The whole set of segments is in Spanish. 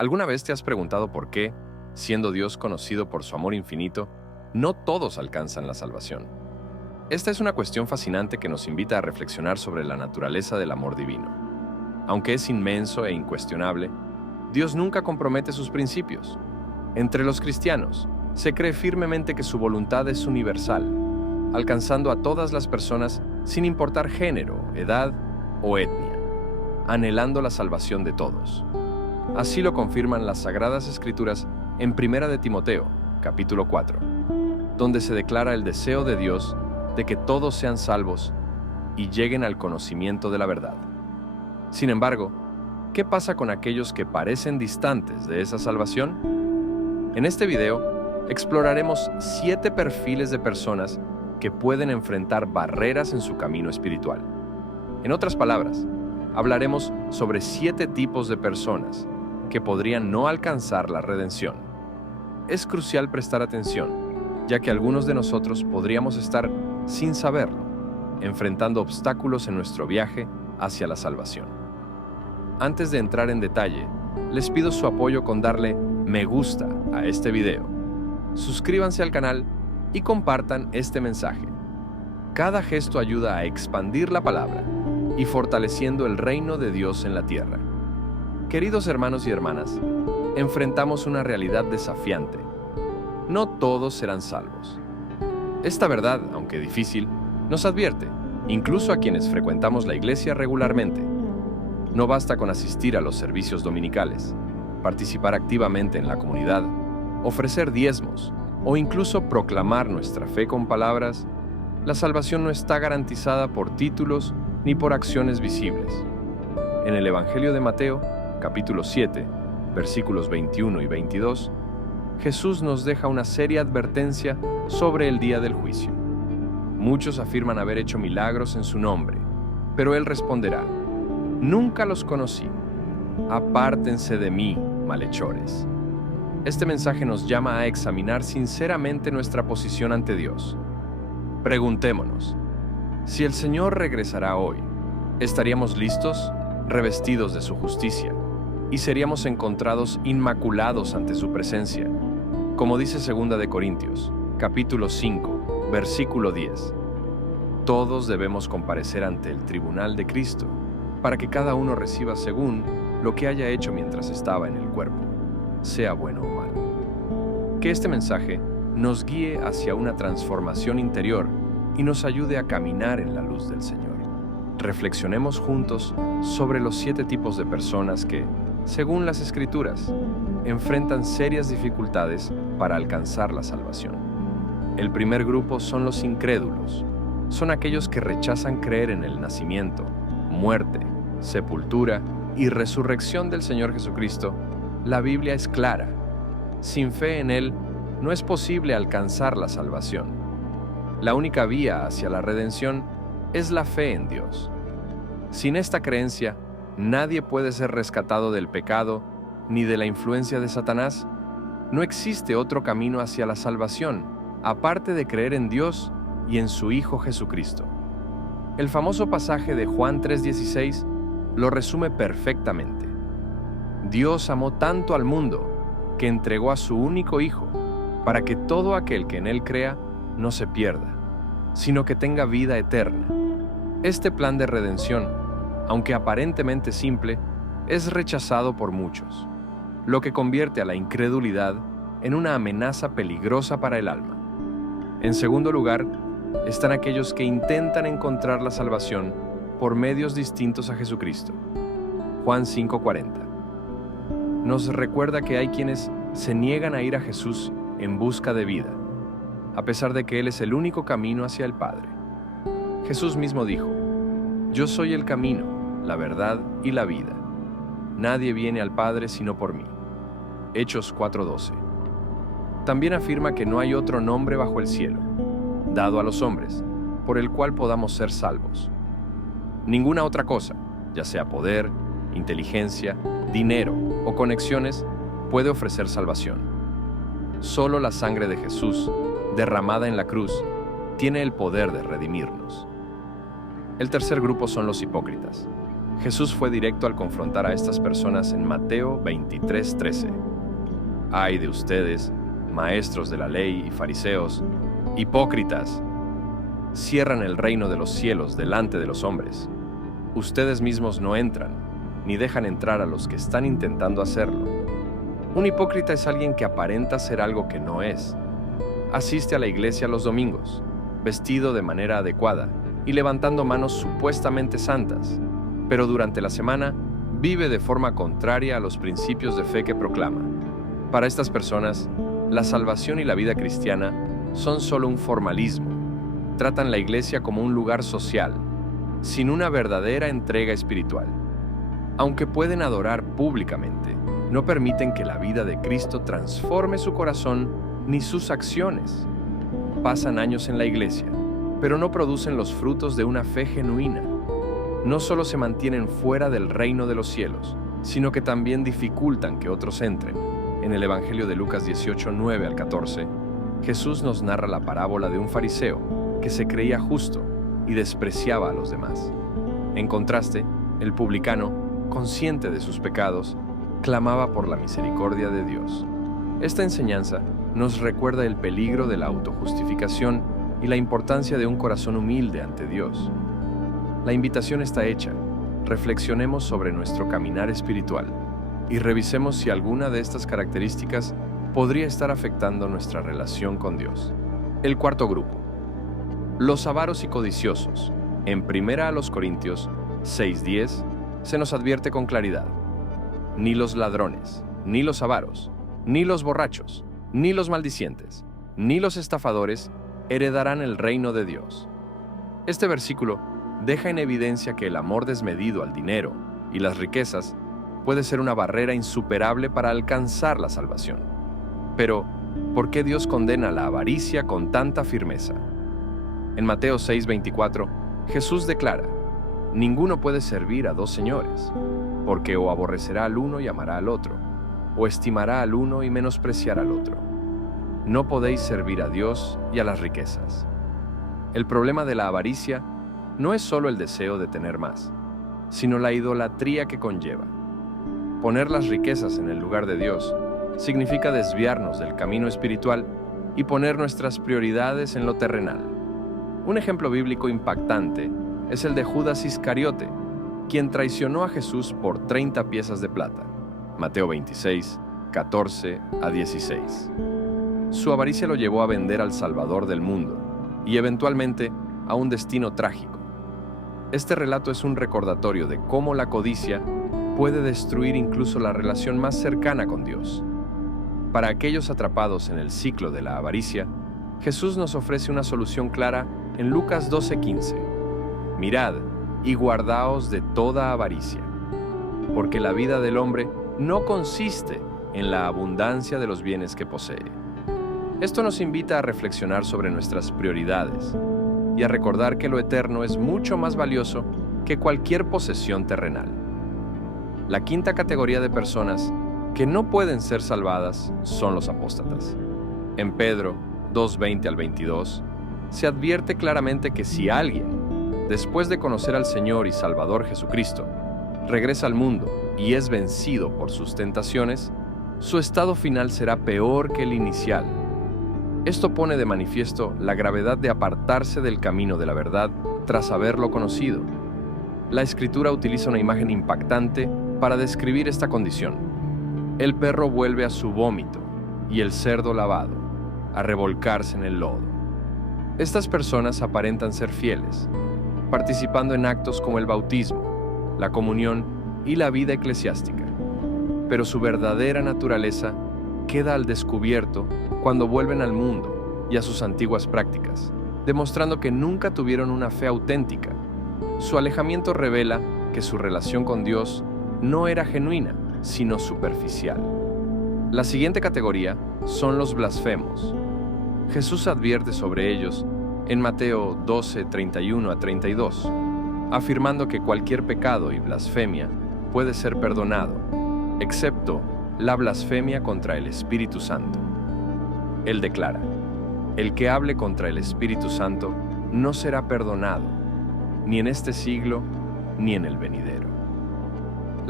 ¿Alguna vez te has preguntado por qué, siendo Dios conocido por su amor infinito, no todos alcanzan la salvación? Esta es una cuestión fascinante que nos invita a reflexionar sobre la naturaleza del amor divino. Aunque es inmenso e incuestionable, Dios nunca compromete sus principios. Entre los cristianos, se cree firmemente que su voluntad es universal, alcanzando a todas las personas sin importar género, edad o etnia, anhelando la salvación de todos. Así lo confirman las Sagradas Escrituras en 1 de Timoteo, capítulo 4, donde se declara el deseo de Dios de que todos sean salvos y lleguen al conocimiento de la verdad. Sin embargo, ¿qué pasa con aquellos que parecen distantes de esa salvación? En este video, exploraremos 7 perfiles de personas que pueden enfrentar barreras en su camino espiritual. En otras palabras, hablaremos sobre 7 tipos de personas que podrían no alcanzar la redención. Es crucial prestar atención, ya que algunos de nosotros podríamos estar, sin saberlo, enfrentando obstáculos en nuestro viaje hacia la salvación. Antes de entrar en detalle, les pido su apoyo con darle me gusta a este video. Suscríbanse al canal y compartan este mensaje. Cada gesto ayuda a expandir la palabra y fortaleciendo el reino de Dios en la tierra. Queridos hermanos y hermanas, enfrentamos una realidad desafiante. No todos serán salvos. Esta verdad, aunque difícil, nos advierte, incluso a quienes frecuentamos la iglesia regularmente. No basta con asistir a los servicios dominicales, participar activamente en la comunidad, ofrecer diezmos o incluso proclamar nuestra fe con palabras. La salvación no está garantizada por títulos ni por acciones visibles. En el Evangelio de Mateo, capítulo 7, versículos 21 y 22, Jesús nos deja una seria advertencia sobre el día del juicio. Muchos afirman haber hecho milagros en su nombre, pero Él responderá: «Nunca los conocí. Apártense de mí, malhechores». Este mensaje nos llama a examinar sinceramente nuestra posición ante Dios. Preguntémonos, si el Señor regresará hoy, ¿estaríamos listos, revestidos de su justicia, y seríamos encontrados inmaculados ante su presencia? Como dice 2 de Corintios, capítulo 5, versículo 10. Todos debemos comparecer ante el tribunal de Cristo, para que cada uno reciba según lo que haya hecho mientras estaba en el cuerpo, sea bueno o malo. Que este mensaje nos guíe hacia una transformación interior y nos ayude a caminar en la luz del Señor. Reflexionemos juntos sobre los 7 tipos de personas que, según las Escrituras, enfrentan serias dificultades para alcanzar la salvación. El primer grupo son los incrédulos. Son aquellos que rechazan creer en el nacimiento, muerte, sepultura y resurrección del Señor Jesucristo. La Biblia es clara. Sin fe en Él, no es posible alcanzar la salvación. La única vía hacia la redención es la fe en Dios. Sin esta creencia, nadie puede ser rescatado del pecado ni de la influencia de Satanás. No existe otro camino hacia la salvación, aparte de creer en Dios y en su Hijo Jesucristo. El famoso pasaje de Juan 3:16 lo resume perfectamente. Dios amó tanto al mundo que entregó a su único Hijo, para que todo aquel que en Él crea no se pierda, sino que tenga vida eterna. Este plan de redención, aunque aparentemente simple, es rechazado por muchos, lo que convierte a la incredulidad en una amenaza peligrosa para el alma. En segundo lugar, están aquellos que intentan encontrar la salvación por medios distintos a Jesucristo. Juan 5:40 nos recuerda que hay quienes se niegan a ir a Jesús en busca de vida, a pesar de que Él es el único camino hacia el Padre. Jesús mismo dijo: «Yo soy el camino, la verdad y la vida. Nadie viene al Padre sino por mí». Hechos 4:12. También afirma que no hay otro nombre bajo el cielo, dado a los hombres, por el cual podamos ser salvos. Ninguna otra cosa, ya sea poder, inteligencia, dinero o conexiones, puede ofrecer salvación. Solo la sangre de Jesús, derramada en la cruz, tiene el poder de redimirnos. El tercer grupo son los hipócritas. Jesús fue directo al confrontar a estas personas en Mateo 23:13. Ay de ustedes, maestros de la ley y fariseos, hipócritas, cierran el reino de los cielos delante de los hombres. Ustedes mismos no entran, ni dejan entrar a los que están intentando hacerlo. Un hipócrita es alguien que aparenta ser algo que no es. Asiste a la iglesia los domingos, vestido de manera adecuada y levantando manos supuestamente santas, pero durante la semana vive de forma contraria a los principios de fe que proclama. Para estas personas, la salvación y la vida cristiana son solo un formalismo. Tratan la iglesia como un lugar social, sin una verdadera entrega espiritual. Aunque pueden adorar públicamente, no permiten que la vida de Cristo transforme su corazón ni sus acciones. Pasan años en la iglesia, pero no producen los frutos de una fe genuina. No solo se mantienen fuera del reino de los cielos, sino que también dificultan que otros entren. En el Evangelio de Lucas 18, 9 al 14, Jesús nos narra la parábola de un fariseo que se creía justo y despreciaba a los demás. En contraste, el publicano, consciente de sus pecados, clamaba por la misericordia de Dios. Esta enseñanza nos recuerda el peligro de la autojustificación y la importancia de un corazón humilde ante Dios. La invitación está hecha. Reflexionemos sobre nuestro caminar espiritual y revisemos si alguna de estas características podría estar afectando nuestra relación con Dios. El cuarto grupo. Los avaros y codiciosos. En 1 Corintios 6:10 se nos advierte con claridad: ni los ladrones, ni los avaros, ni los borrachos, ni los maldicientes, ni los estafadores heredarán el reino de Dios. Este versículo deja en evidencia que el amor desmedido al dinero y las riquezas puede ser una barrera insuperable para alcanzar la salvación. Pero, ¿por qué Dios condena la avaricia con tanta firmeza? En Mateo 6:24, Jesús declara: ninguno puede servir a dos señores, porque o aborrecerá al uno y amará al otro, o estimará al uno y menospreciará al otro. No podéis servir a Dios y a las riquezas. El problema de la avaricia no es solo el deseo de tener más, sino la idolatría que conlleva. Poner las riquezas en el lugar de Dios significa desviarnos del camino espiritual y poner nuestras prioridades en lo terrenal. Un ejemplo bíblico impactante es el de Judas Iscariote, quien traicionó a Jesús por 30 piezas de plata. Mateo 26, 14 a 16. Su avaricia lo llevó a vender al Salvador del mundo y eventualmente a un destino trágico. Este relato es un recordatorio de cómo la codicia puede destruir incluso la relación más cercana con Dios. Para aquellos atrapados en el ciclo de la avaricia, Jesús nos ofrece una solución clara en Lucas 12:15. Mirad y guardaos de toda avaricia, porque la vida del hombre no consiste en la abundancia de los bienes que posee. Esto nos invita a reflexionar sobre nuestras prioridades y a recordar que lo eterno es mucho más valioso que cualquier posesión terrenal. La quinta categoría de personas que no pueden ser salvadas son los apóstatas. En Pedro 2:20 al 22, se advierte claramente que si alguien, después de conocer al Señor y Salvador Jesucristo, regresa al mundo y es vencido por sus tentaciones, su estado final será peor que el inicial. Esto pone de manifiesto la gravedad de apartarse del camino de la verdad tras haberlo conocido. La Escritura utiliza una imagen impactante para describir esta condición. El perro vuelve a su vómito y el cerdo lavado, a revolcarse en el lodo. Estas personas aparentan ser fieles, participando en actos como el bautismo, la comunión y la vida eclesiástica. Pero su verdadera naturaleza queda al descubierto cuando vuelven al mundo y a sus antiguas prácticas, demostrando que nunca tuvieron una fe auténtica. Su alejamiento revela que su relación con Dios no era genuina, sino superficial. La siguiente categoría son los blasfemos. Jesús advierte sobre ellos en Mateo 12, 31 a 32, afirmando que cualquier pecado y blasfemia puede ser perdonado, excepto la blasfemia contra el Espíritu Santo. Él declara: el que hable contra el Espíritu Santo no será perdonado, ni en este siglo, ni en el venidero.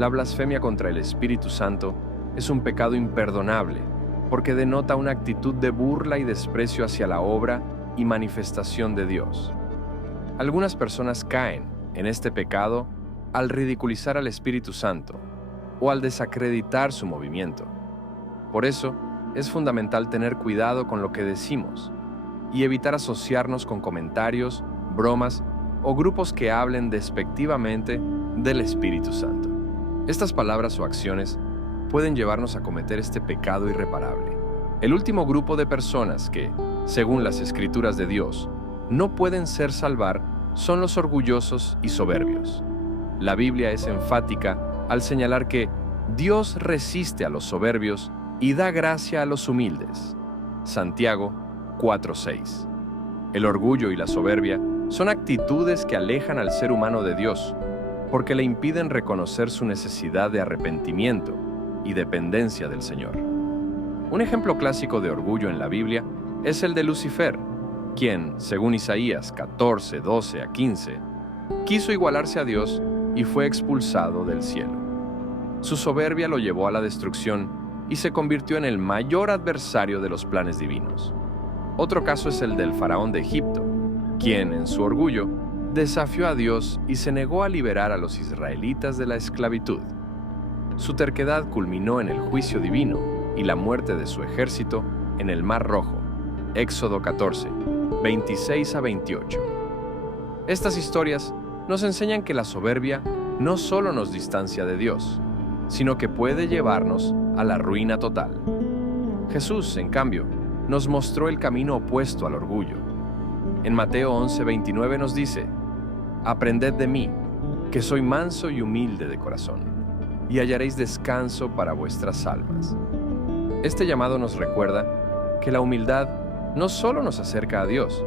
La blasfemia contra el Espíritu Santo es un pecado imperdonable porque denota una actitud de burla y desprecio hacia la obra y manifestación de Dios. Algunas personas caen en este pecado al ridiculizar al Espíritu Santo o al desacreditar su movimiento. Por eso, es fundamental tener cuidado con lo que decimos y evitar asociarnos con comentarios, bromas o grupos que hablen despectivamente del Espíritu Santo. Estas palabras o acciones pueden llevarnos a cometer este pecado irreparable. El último grupo de personas que, según las Escrituras de Dios, no pueden ser salvar son los orgullosos y soberbios. La Biblia es enfática al señalar que Dios resiste a los soberbios y da gracia a los humildes. Santiago 4:6. El orgullo y la soberbia son actitudes que alejan al ser humano de Dios, porque le impiden reconocer su necesidad de arrepentimiento y dependencia del Señor. Un ejemplo clásico de orgullo en la Biblia es el de Lucifer, quien, según Isaías 14:12-15, quiso igualarse a Dios y fue expulsado del cielo. Su soberbia lo llevó a la destrucción y se convirtió en el mayor adversario de los planes divinos. Otro caso es el del faraón de Egipto, quien, en su orgullo, desafió a Dios y se negó a liberar a los israelitas de la esclavitud. Su terquedad culminó en el juicio divino y la muerte de su ejército en el Mar Rojo. Éxodo 14, 26-28. Estas historias nos enseñan que la soberbia no solo nos distancia de Dios, sino que puede llevarnos a la ruina total. Jesús, en cambio, nos mostró el camino opuesto al orgullo. En Mateo 11:29 nos dice: «Aprended de mí, que soy manso y humilde de corazón, y hallaréis descanso para vuestras almas». Este llamado nos recuerda que la humildad no solo nos acerca a Dios,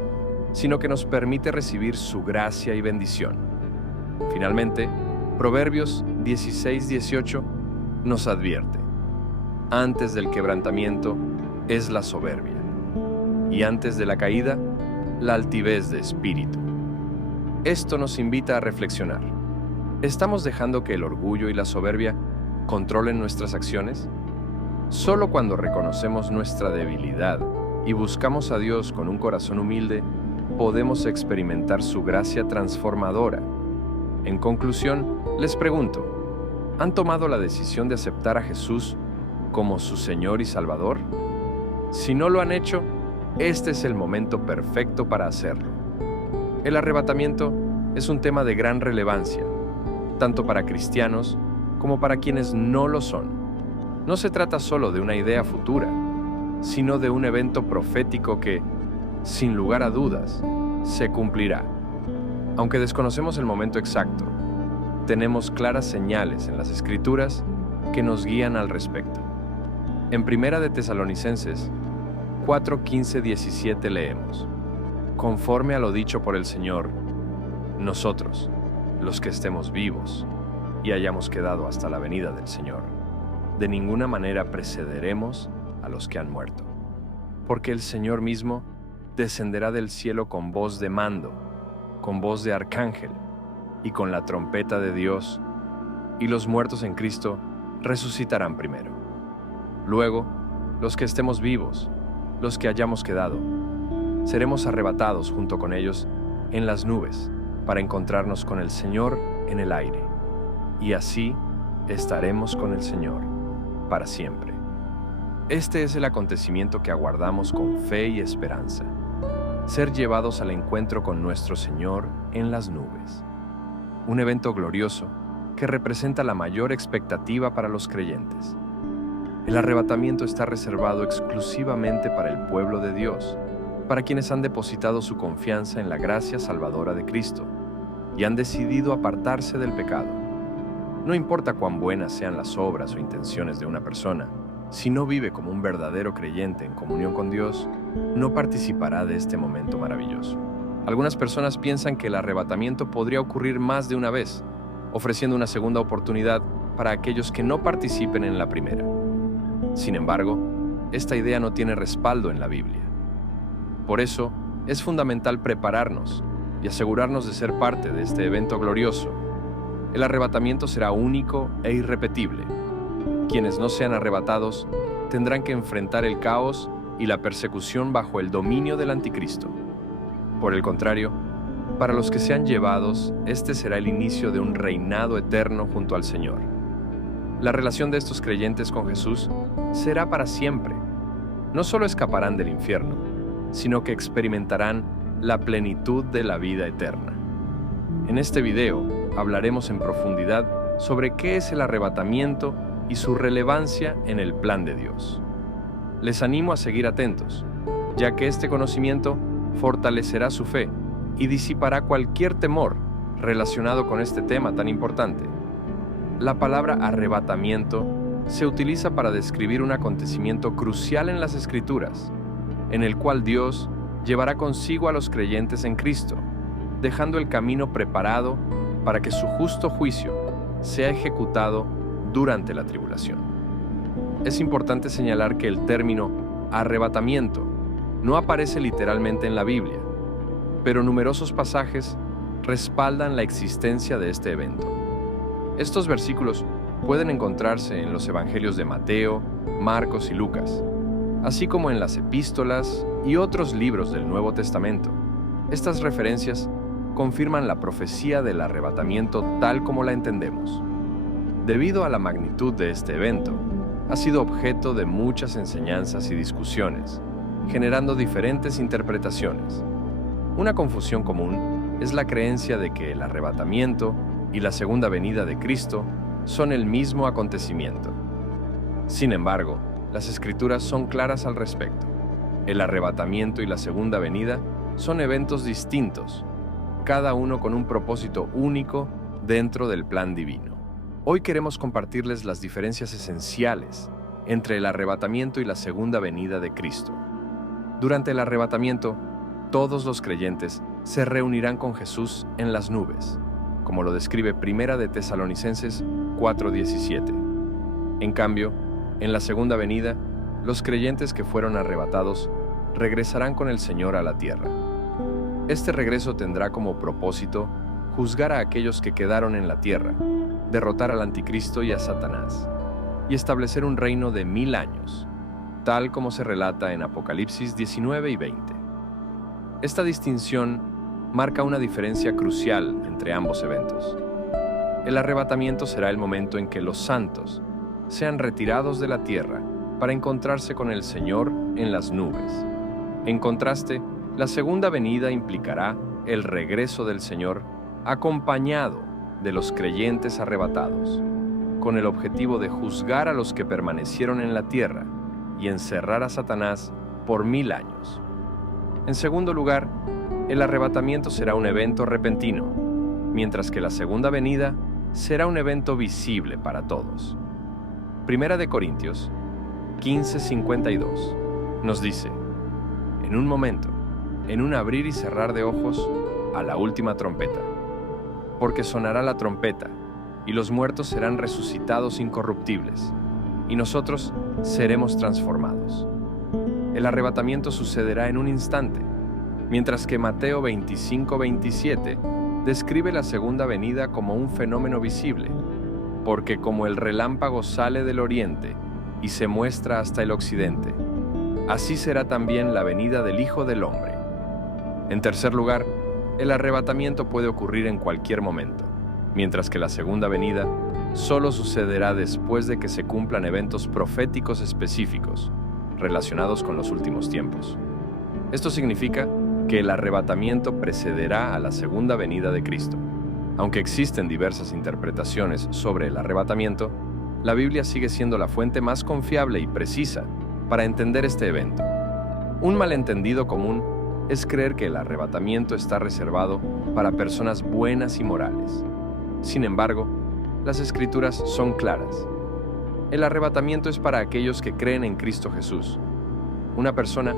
sino que nos permite recibir su gracia y bendición. Finalmente, Proverbios 16:18 nos advierte: «Antes del quebrantamiento es la soberbia, y antes de la caída, la altivez de espíritu». Esto nos invita a reflexionar. ¿Estamos dejando que el orgullo y la soberbia controlen nuestras acciones? Solo cuando reconocemos nuestra debilidad y buscamos a Dios con un corazón humilde, podemos experimentar su gracia transformadora. En conclusión, les pregunto, ¿han tomado la decisión de aceptar a Jesús como su Señor y Salvador? Si no lo han hecho, este es el momento perfecto para hacerlo. El arrebatamiento es un tema de gran relevancia, tanto para cristianos como para quienes no lo son. No se trata solo de una idea futura, sino de un evento profético que, sin lugar a dudas, se cumplirá. Aunque desconocemos el momento exacto, tenemos claras señales en las Escrituras que nos guían al respecto. En Primera de Tesalonicenses 4:15-17 leemos: «Conforme a lo dicho por el Señor, nosotros, los que estemos vivos y hayamos quedado hasta la venida del Señor, de ninguna manera precederemos a los que han muerto. Porque el Señor mismo descenderá del cielo con voz de mando, con voz de arcángel y con la trompeta de Dios, y los muertos en Cristo resucitarán primero. Luego, los que estemos vivos, los que hayamos quedado, seremos arrebatados junto con ellos en las nubes para encontrarnos con el Señor en el aire, y así estaremos con el Señor para siempre». Este es el acontecimiento que aguardamos con fe y esperanza: ser llevados al encuentro con nuestro Señor en las nubes. Un evento glorioso que representa la mayor expectativa para los creyentes. El arrebatamiento está reservado exclusivamente para el pueblo de Dios, para quienes han depositado su confianza en la gracia salvadora de Cristo y han decidido apartarse del pecado. No importa cuán buenas sean las obras o intenciones de una persona, si no vive como un verdadero creyente en comunión con Dios, no participará de este momento maravilloso. Algunas personas piensan que el arrebatamiento podría ocurrir más de una vez, ofreciendo una segunda oportunidad para aquellos que no participen en la primera. Sin embargo, esta idea no tiene respaldo en la Biblia. Por eso, es fundamental prepararnos y asegurarnos de ser parte de este evento glorioso. El arrebatamiento será único e irrepetible. Quienes no sean arrebatados tendrán que enfrentar el caos y la persecución bajo el dominio del anticristo. Por el contrario, para los que sean llevados, este será el inicio de un reinado eterno junto al Señor. La relación de estos creyentes con Jesús será para siempre. No solo escaparán del infierno, sino que experimentarán la plenitud de la vida eterna. En este video hablaremos en profundidad sobre qué es el arrebatamiento y su relevancia en el plan de Dios. Les animo a seguir atentos, ya que este conocimiento fortalecerá su fe y disipará cualquier temor relacionado con este tema tan importante. La palabra arrebatamiento se utiliza para describir un acontecimiento crucial en las Escrituras, en el cual Dios llevará consigo a los creyentes en Cristo, dejando el camino preparado para que su justo juicio sea ejecutado durante la tribulación. Es importante señalar que el término arrebatamiento no aparece literalmente en la Biblia, pero numerosos pasajes respaldan la existencia de este evento. Estos versículos pueden encontrarse en los evangelios de Mateo, Marcos y Lucas, así como en las epístolas y otros libros del Nuevo Testamento. Estas referencias confirman la profecía del arrebatamiento tal como la entendemos. Debido a la magnitud de este evento, ha sido objeto de muchas enseñanzas y discusiones, generando diferentes interpretaciones. Una confusión común es la creencia de que el arrebatamiento y la segunda venida de Cristo son el mismo acontecimiento. Sin embargo, las Escrituras son claras al respecto. El arrebatamiento y la segunda venida son eventos distintos, cada uno con un propósito único dentro del plan divino. Hoy queremos compartirles las diferencias esenciales entre el arrebatamiento y la segunda venida de Cristo. Durante el arrebatamiento, todos los creyentes se reunirán con Jesús en las nubes, como lo describe Primera de Tesalonicenses 4:17. En cambio, en la segunda venida, los creyentes que fueron arrebatados regresarán con el Señor a la tierra. Este regreso tendrá como propósito juzgar a aquellos que quedaron en la tierra, derrotar al anticristo y a Satanás, y establecer un reino de 1000 años, tal como se relata en Apocalipsis 19 y 20. Esta distinción marca una diferencia crucial entre ambos eventos. El arrebatamiento será el momento en que los santos sean retirados de la tierra para encontrarse con el Señor en las nubes. En contraste, la segunda venida implicará el regreso del Señor acompañado de los creyentes arrebatados, con el objetivo de juzgar a los que permanecieron en la tierra y encerrar a Satanás por 1000 años. En segundo lugar, el arrebatamiento será un evento repentino, mientras que la segunda venida será un evento visible para todos. Primera de Corintios 15:52 nos dice: en un momento, en un abrir y cerrar de ojos, a la última trompeta. Porque sonará la trompeta, y los muertos serán resucitados incorruptibles, y nosotros seremos transformados. El arrebatamiento sucederá en un instante, mientras que Mateo 25:27 describe la segunda venida como un fenómeno visible, porque como el relámpago sale del oriente y se muestra hasta el occidente, así será también la venida del Hijo del Hombre. En tercer lugar, el arrebatamiento puede ocurrir en cualquier momento, mientras que la segunda venida solo sucederá después de que se cumplan eventos proféticos específicos relacionados con los últimos tiempos. Esto significa que el arrebatamiento precederá a la segunda venida de Cristo. Aunque existen diversas interpretaciones sobre el arrebatamiento, la Biblia sigue siendo la fuente más confiable y precisa para entender este evento. Un malentendido común es creer que el arrebatamiento está reservado para personas buenas y morales. Sin embargo, las Escrituras son claras. El arrebatamiento es para aquellos que creen en Cristo Jesús. Una persona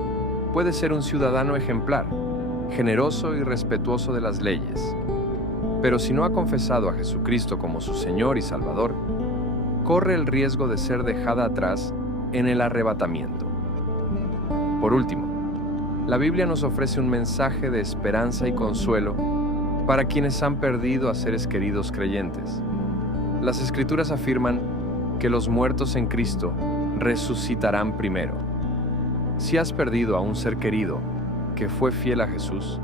puede ser un ciudadano ejemplar, generoso y respetuoso de las leyes, pero si no ha confesado a Jesucristo como su Señor y Salvador, corre el riesgo de ser dejada atrás en el arrebatamiento. Por último, la Biblia nos ofrece un mensaje de esperanza y consuelo para quienes han perdido a seres queridos creyentes. Las Escrituras afirman que los muertos en Cristo resucitarán primero. Si has perdido a un ser querido que fue fiel a Jesús,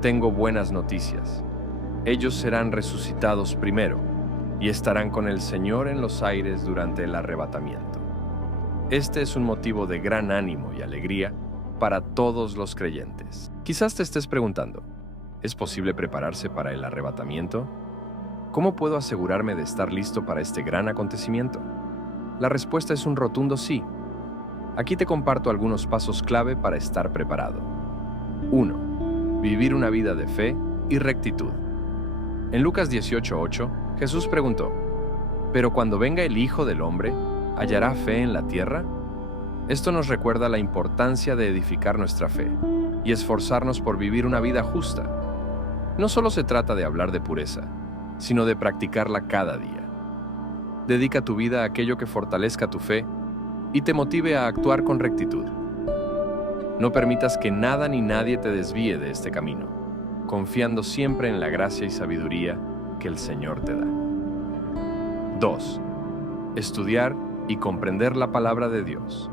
tengo buenas noticias. Ellos serán resucitados primero y estarán con el Señor en los aires durante el arrebatamiento. Este es un motivo de gran ánimo y alegría para todos los creyentes. Quizás te estés preguntando, ¿es posible prepararse para el arrebatamiento? ¿Cómo puedo asegurarme de estar listo para este gran acontecimiento? La respuesta es un rotundo sí. Aquí te comparto algunos pasos clave para estar preparado. 1. Vivir una vida de fe y rectitud. En Lucas 18:8, Jesús preguntó, ¿pero cuando venga el Hijo del Hombre, hallará fe en la tierra? Esto nos recuerda la importancia de edificar nuestra fe y esforzarnos por vivir una vida justa. No solo se trata de hablar de pureza, sino de practicarla cada día. Dedica tu vida a aquello que fortalezca tu fe y te motive a actuar con rectitud. No permitas que nada ni nadie te desvíe de este camino, confiando siempre en la gracia y sabiduría que el Señor te da. 2. Estudiar y comprender la palabra de Dios.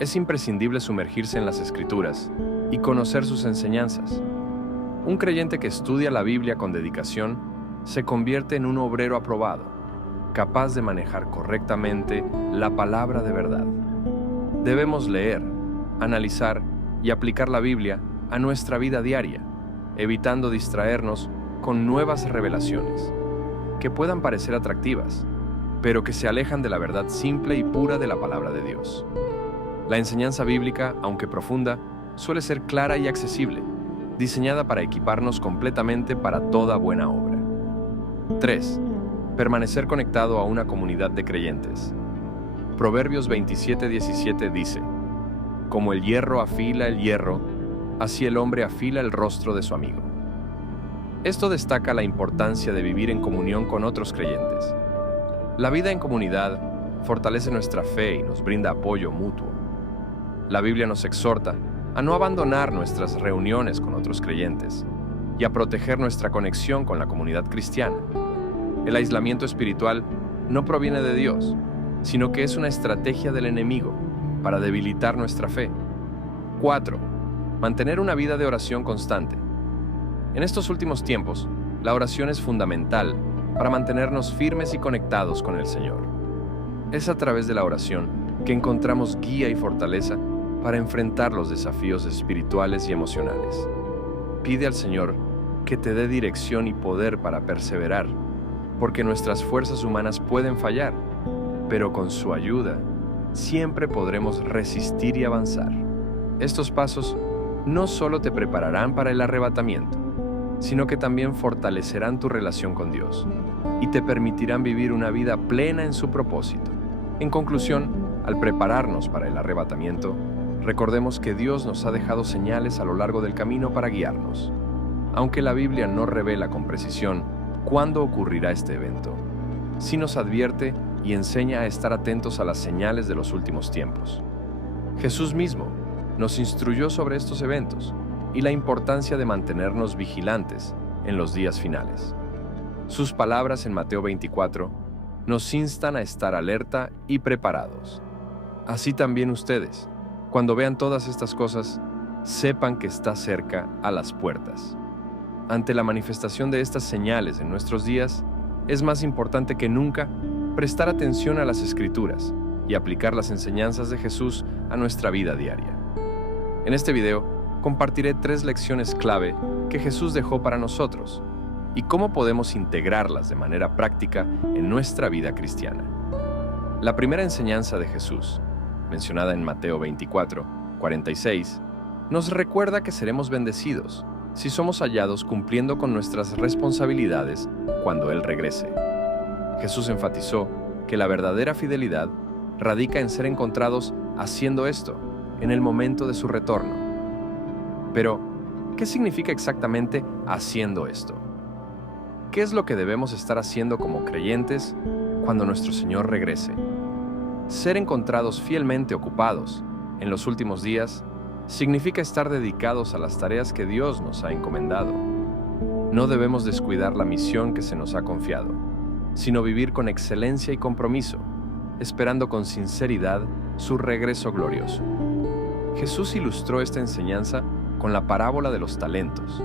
Es imprescindible sumergirse en las Escrituras y conocer sus enseñanzas. Un creyente que estudia la Biblia con dedicación se convierte en un obrero aprobado, capaz de manejar correctamente la palabra de verdad. Debemos leer, analizar y aplicar la Biblia a nuestra vida diaria, evitando distraernos con nuevas revelaciones, que puedan parecer atractivas, pero que se alejan de la verdad simple y pura de la palabra de Dios. La enseñanza bíblica, aunque profunda, suele ser clara y accesible, diseñada para equiparnos completamente para toda buena obra. 3. Permanecer conectado a una comunidad de creyentes. Proverbios 27:17 dice, como el hierro afila el hierro, así el hombre afila el rostro de su amigo. Esto destaca la importancia de vivir en comunión con otros creyentes. La vida en comunidad fortalece nuestra fe y nos brinda apoyo mutuo. La Biblia nos exhorta a no abandonar nuestras reuniones con otros creyentes y a proteger nuestra conexión con la comunidad cristiana. El aislamiento espiritual no proviene de Dios, sino que es una estrategia del enemigo para debilitar nuestra fe. 4. Mantener una vida de oración constante. En estos últimos tiempos, la oración es fundamental para mantenernos firmes y conectados con el Señor. Es a través de la oración que encontramos guía y fortaleza para enfrentar los desafíos espirituales y emocionales. Pide al Señor que te dé dirección y poder para perseverar, porque nuestras fuerzas humanas pueden fallar, pero con su ayuda siempre podremos resistir y avanzar. Estos pasos no solo te prepararán para el arrebatamiento, sino que también fortalecerán tu relación con Dios y te permitirán vivir una vida plena en su propósito. En conclusión, al prepararnos para el arrebatamiento, recordemos que Dios nos ha dejado señales a lo largo del camino para guiarnos. Aunque la Biblia no revela con precisión cuándo ocurrirá este evento, sí nos advierte y enseña a estar atentos a las señales de los últimos tiempos. Jesús mismo nos instruyó sobre estos eventos y la importancia de mantenernos vigilantes en los días finales. Sus palabras en Mateo 24 nos instan a estar alerta y preparados. Así también ustedes, cuando vean todas estas cosas, sepan que está cerca a las puertas. Ante la manifestación de estas señales en nuestros días, es más importante que nunca prestar atención a las Escrituras y aplicar las enseñanzas de Jesús a nuestra vida diaria. En este video, compartiré 3 lecciones clave que Jesús dejó para nosotros y cómo podemos integrarlas de manera práctica en nuestra vida cristiana. La primera enseñanza de Jesús, mencionada en Mateo 24:46, nos recuerda que seremos bendecidos si somos hallados cumpliendo con nuestras responsabilidades cuando Él regrese. Jesús enfatizó que la verdadera fidelidad radica en ser encontrados haciendo esto en el momento de su retorno. Pero, ¿qué significa exactamente haciendo esto? ¿Qué es lo que debemos estar haciendo como creyentes cuando nuestro Señor regrese? Ser encontrados fielmente ocupados en los últimos días significa estar dedicados a las tareas que Dios nos ha encomendado. No debemos descuidar la misión que se nos ha confiado, sino vivir con excelencia y compromiso, esperando con sinceridad su regreso glorioso. Jesús ilustró esta enseñanza con la parábola de los talentos,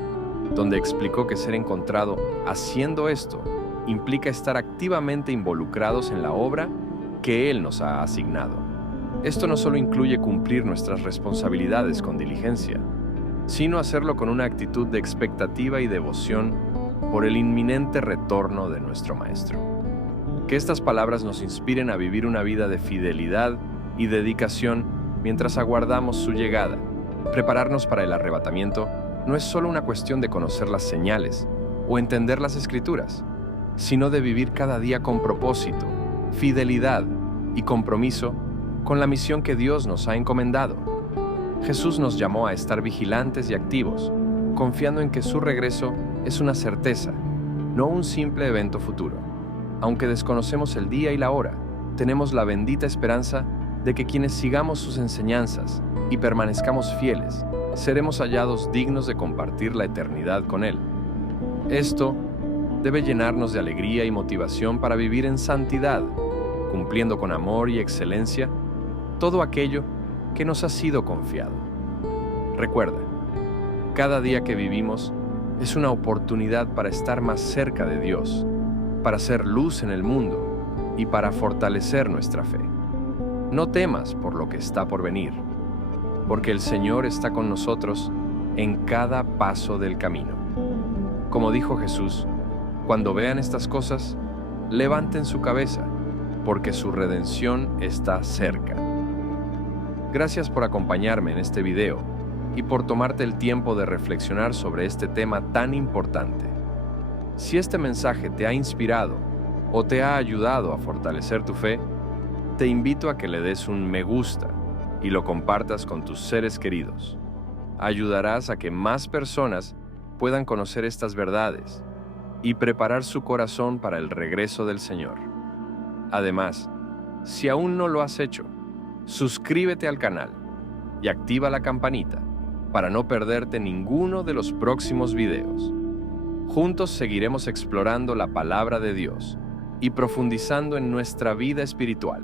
donde explicó que ser encontrado haciendo esto implica estar activamente involucrados en la obra que Él nos ha asignado. Esto no solo incluye cumplir nuestras responsabilidades con diligencia, sino hacerlo con una actitud de expectativa y devoción por el inminente retorno de nuestro Maestro. Que estas palabras nos inspiren a vivir una vida de fidelidad y dedicación mientras aguardamos su llegada. Prepararnos para el arrebatamiento no es solo una cuestión de conocer las señales o entender las Escrituras, sino de vivir cada día con propósito, fidelidad y compromiso con la misión que Dios nos ha encomendado. Jesús nos llamó a estar vigilantes y activos, confiando en que su regreso es una certeza, no un simple evento futuro. Aunque desconocemos el día y la hora, tenemos la bendita esperanza de que quienes sigamos sus enseñanzas y permanezcamos fieles, seremos hallados dignos de compartir la eternidad con Él. Esto debe llenarnos de alegría y motivación para vivir en santidad, cumpliendo con amor y excelencia todo aquello que nos ha sido confiado. Recuerda, cada día que vivimos es una oportunidad para estar más cerca de Dios, para hacer luz en el mundo y para fortalecer nuestra fe. No temas por lo que está por venir, porque el Señor está con nosotros en cada paso del camino. Como dijo Jesús, cuando vean estas cosas, levanten su cabeza, porque su redención está cerca. Gracias por acompañarme en este video y por tomarte el tiempo de reflexionar sobre este tema tan importante. Si este mensaje te ha inspirado o te ha ayudado a fortalecer tu fe, te invito a que le des un me gusta y lo compartas con tus seres queridos. Ayudarás a que más personas puedan conocer estas verdades y preparar su corazón para el regreso del Señor. Además, si aún no lo has hecho, suscríbete al canal y activa la campanita para no perderte ninguno de los próximos videos. Juntos seguiremos explorando la palabra de Dios y profundizando en nuestra vida espiritual.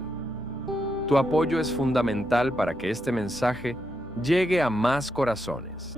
Tu apoyo es fundamental para que este mensaje llegue a más corazones.